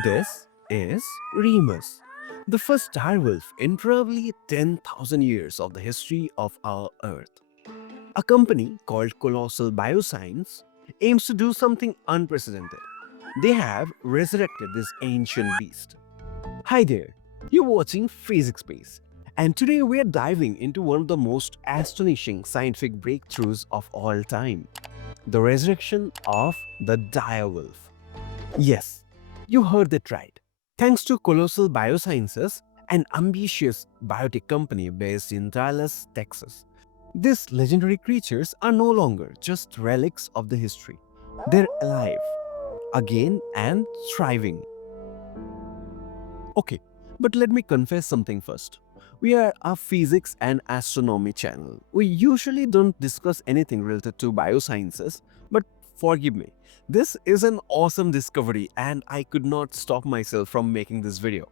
This is Remus, the first direwolf in probably 10,000 years of the history of our Earth. A company called Colossal Biosciences aims to do something unprecedented. They have resurrected this ancient beast. Hi there, you're watching PhysxX Space, and today we're diving into one of the most astonishing scientific breakthroughs of all time, the resurrection of the direwolf. Yes, you heard that right. Thanks to Colossal Biosciences, an ambitious biotech company based in Dallas, Texas, these legendary creatures are no longer just relics of the history. They're alive, again, and thriving. Okay, but let me confess something first. We are a physics and astronomy channel. We usually don't discuss anything related to biosciences, but forgive me. This is an awesome discovery and I could not stop myself from making this video.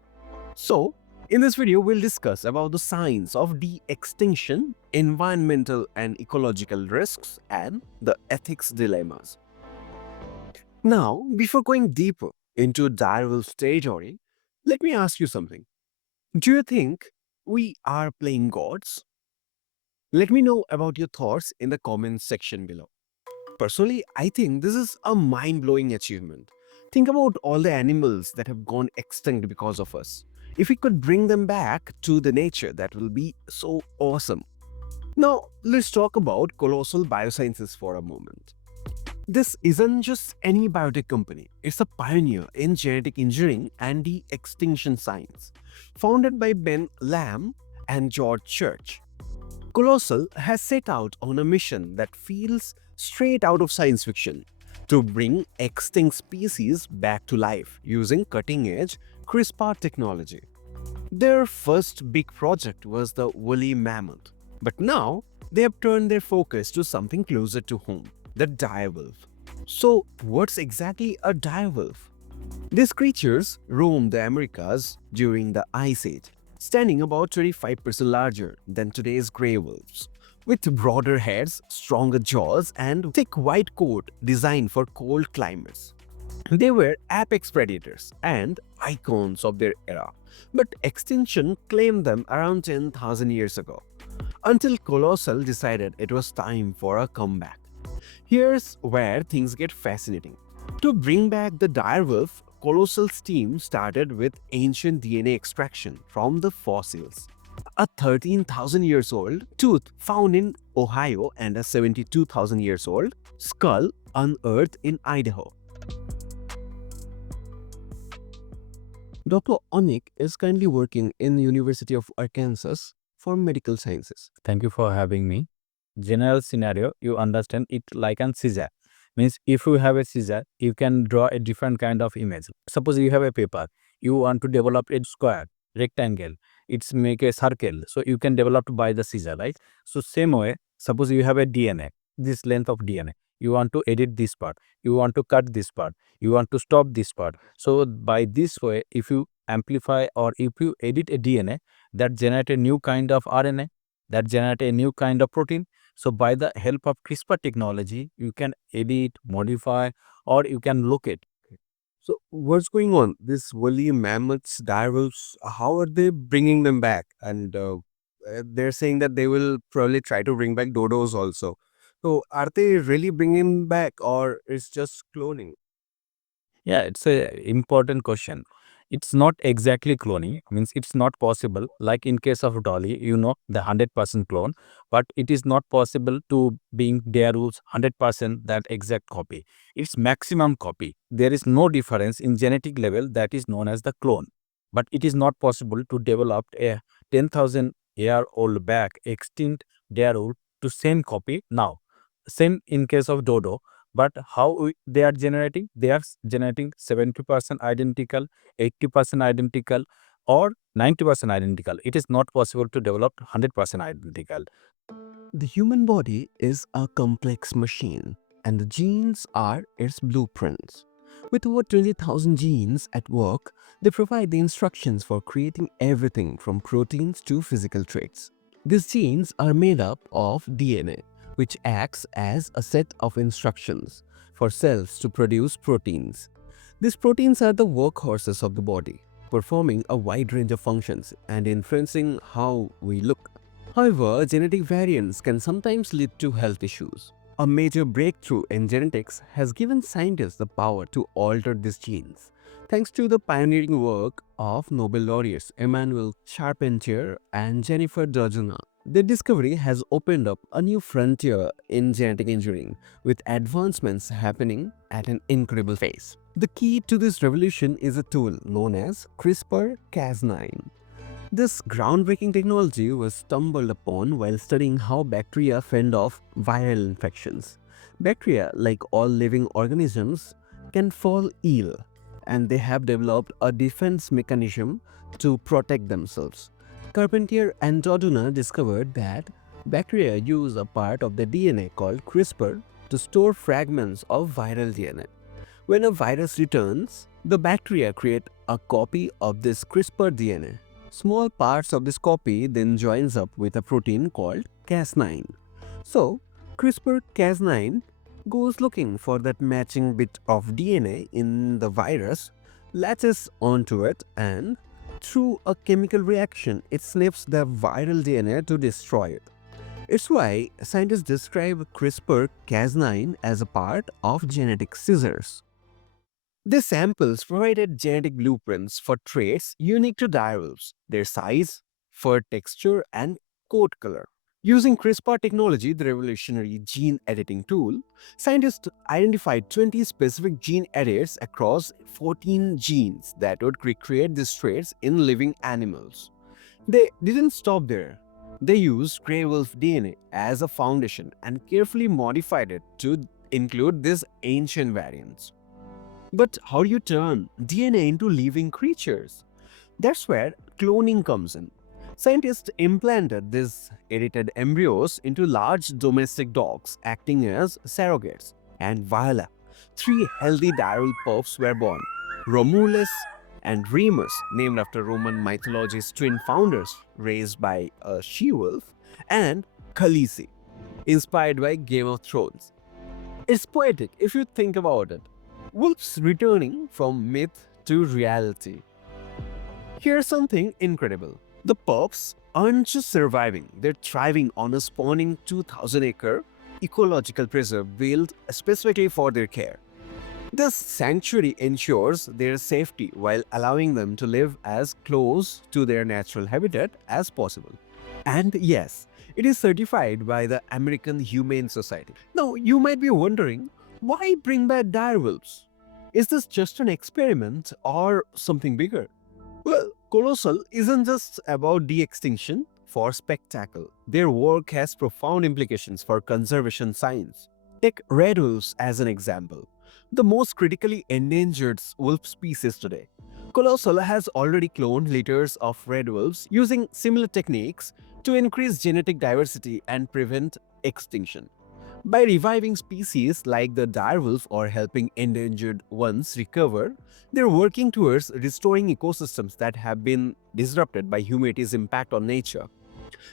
So, in this video, we'll discuss about the science of de-extinction, environmental and ecological risks, and the ethics dilemmas. Now, before going deeper into direwolf's territory, let me ask you something. Do you think we are playing gods? Let me know about your thoughts in the comments section below. Personally, I think this is a mind blowing achievement. Think about all the animals that have gone extinct because of us. If we could bring them back to the nature, that will be so awesome. Now, let's talk about Colossal Biosciences for a moment. This isn't just any biotech company, it's a pioneer in genetic engineering and de-extinction science. Founded by Ben Lamb and George Church, Colossal has set out on a mission that feels straight out of science fiction to bring extinct species back to life using cutting edge CRISPR technology. Their first big project was the woolly mammoth, but now they have turned their focus to something closer to home, the direwolf. So, what's exactly a direwolf? These creatures roamed the Americas during the Ice Age, standing about 25% larger than today's grey wolves, with broader heads, stronger jaws, and thick white coat designed for cold climates. They were apex predators and icons of their era, but extinction claimed them around 10,000 years ago, until Colossal decided it was time for a comeback. Here's where things get fascinating. To bring back the direwolf, Colossal's team started with ancient DNA extraction from the fossils. A 13,000 years old tooth found in Ohio and a 72,000 years old skull unearthed in Idaho. Dr. Onik is currently working in the University of Arkansas for medical sciences. Thank you for having me. General scenario, you understand it like an scissor. Means if you have a scissor, you can draw a different kind of image. Suppose you have a paper, you want to develop a square, rectangle, it's make a circle. So you can develop by the scissor, right? So same way, suppose you have a DNA, this length of DNA. You want to edit this part, you want to cut this part, you want to stop this part. So by this way, if you amplify or if you edit a DNA, that generate a new kind of RNA, that generate a new kind of protein. So by the help of CRISPR technology, you can edit, modify, or you can locate. So, what's going on? This woolly mammoths, direwolves, how are they bringing them back? And they're saying that they will probably try to bring back dodos also. So, are they really bringing back or it's just cloning? Yeah, it's a important question. It's not exactly cloning, means it's not possible. Like in case of Dolly, the 100% clone, but it is not possible to being their rules 100% that exact copy. It's maximum copy. There is no difference in genetic level that is known as the clone. But it is not possible to develop a 10,000-year-old back extinct their rule to same copy now. Same in case of Dodo, but they are generating? They are generating 70% identical, 80% identical, or 90% identical. It is not possible to develop 100% identical. The human body is a complex machine, and the genes are its blueprints. With over 20,000 genes at work, they provide the instructions for creating everything from proteins to physical traits. These genes are made up of DNA, which acts as a set of instructions for cells to produce proteins. These proteins are the workhorses of the body, performing a wide range of functions and influencing how we look. However, genetic variants can sometimes lead to health issues. A major breakthrough in genetics has given scientists the power to alter these genes. Thanks to the pioneering work of Nobel laureates Emmanuel Charpentier and Jennifer Doudna, their discovery has opened up a new frontier in genetic engineering, with advancements happening at an incredible pace. The key to this revolution is a tool known as CRISPR-Cas9. This groundbreaking technology was stumbled upon while studying how bacteria fend off viral infections. Bacteria, like all living organisms, can fall ill, and they have developed a defense mechanism to protect themselves. Carpentier and Jordana discovered that bacteria use a part of the DNA called CRISPR to store fragments of viral DNA. When a virus returns, the bacteria create a copy of this CRISPR DNA. Small parts of this copy then joins up with a protein called Cas9. So, CRISPR-Cas9 goes looking for that matching bit of DNA in the virus, latches onto it, and through a chemical reaction, it snips the viral DNA to destroy it. It's why scientists describe CRISPR-Cas9 as a part of genetic scissors. These samples provided genetic blueprints for traits unique to direwolves, their size, fur texture, and coat color. Using CRISPR technology, the revolutionary gene editing tool, scientists identified 20 specific gene edits across 14 genes that would recreate these traits in living animals. They didn't stop there. They used gray wolf DNA as a foundation and carefully modified it to include these ancient variants. But how do you turn DNA into living creatures? That's where cloning comes in. Scientists implanted these edited embryos into large domestic dogs, acting as surrogates. And voila, three healthy direwolf pups were born: Romulus and Remus, named after Roman mythology's twin founders, raised by a she-wolf, and Khaleesi, inspired by Game of Thrones. It's poetic if you think about it. Wolves returning from myth to reality. Here's something incredible. The pups aren't just surviving, they're thriving on a spawning 2,000-acre ecological preserve built specifically for their care. This sanctuary ensures their safety while allowing them to live as close to their natural habitat as possible. And yes, it is certified by the American Humane Society. Now, you might be wondering, why bring back direwolves? Is this just an experiment or something bigger? Well, Colossal isn't just about de-extinction for spectacle. Their work has profound implications for conservation science. Take red wolves as an example, the most critically endangered wolf species today. Colossal has already cloned litters of red wolves using similar techniques to increase genetic diversity and prevent extinction. By reviving species like the direwolf or helping endangered ones recover, they're working towards restoring ecosystems that have been disrupted by humanity's impact on nature.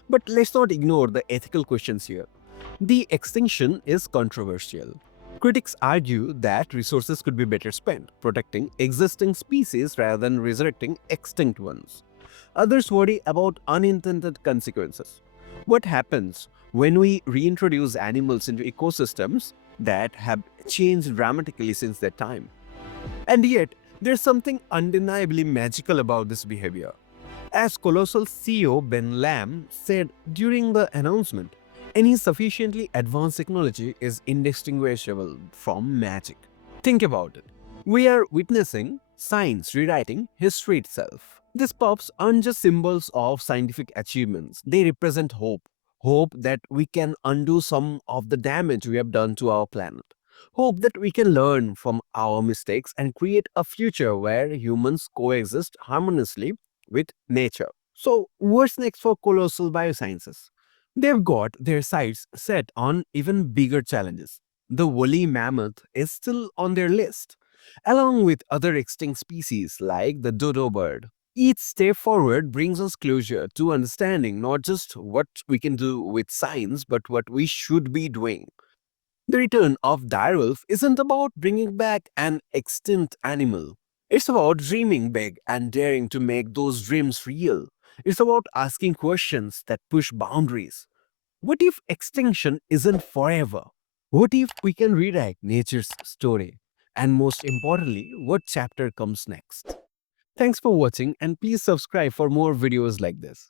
But let's not ignore the ethical questions here. The extinction is controversial. Critics argue that resources could be better spent protecting existing species rather than resurrecting extinct ones. Others worry about unintended consequences. What happens when we reintroduce animals into ecosystems that have changed dramatically since that time? And yet, there's something undeniably magical about this behavior. As Colossal CEO Ben Lamb said during the announcement, any sufficiently advanced technology is indistinguishable from magic. Think about it. We are witnessing science rewriting history itself. These pups aren't just symbols of scientific achievements, they represent hope. Hope that we can undo some of the damage we have done to our planet. Hope that we can learn from our mistakes and create a future where humans coexist harmoniously with nature. So, what's next for Colossal Biosciences? They've got their sights set on even bigger challenges. The woolly mammoth is still on their list, along with other extinct species like the dodo bird. Each step forward brings us closer to understanding not just what we can do with science, but what we should be doing. The return of direwolf isn't about bringing back an extinct animal. It's about dreaming big and daring to make those dreams real. It's about asking questions that push boundaries. What if extinction isn't forever? What if we can rewrite nature's story? And most importantly, what chapter comes next? Thanks for watching and please subscribe for more videos like this.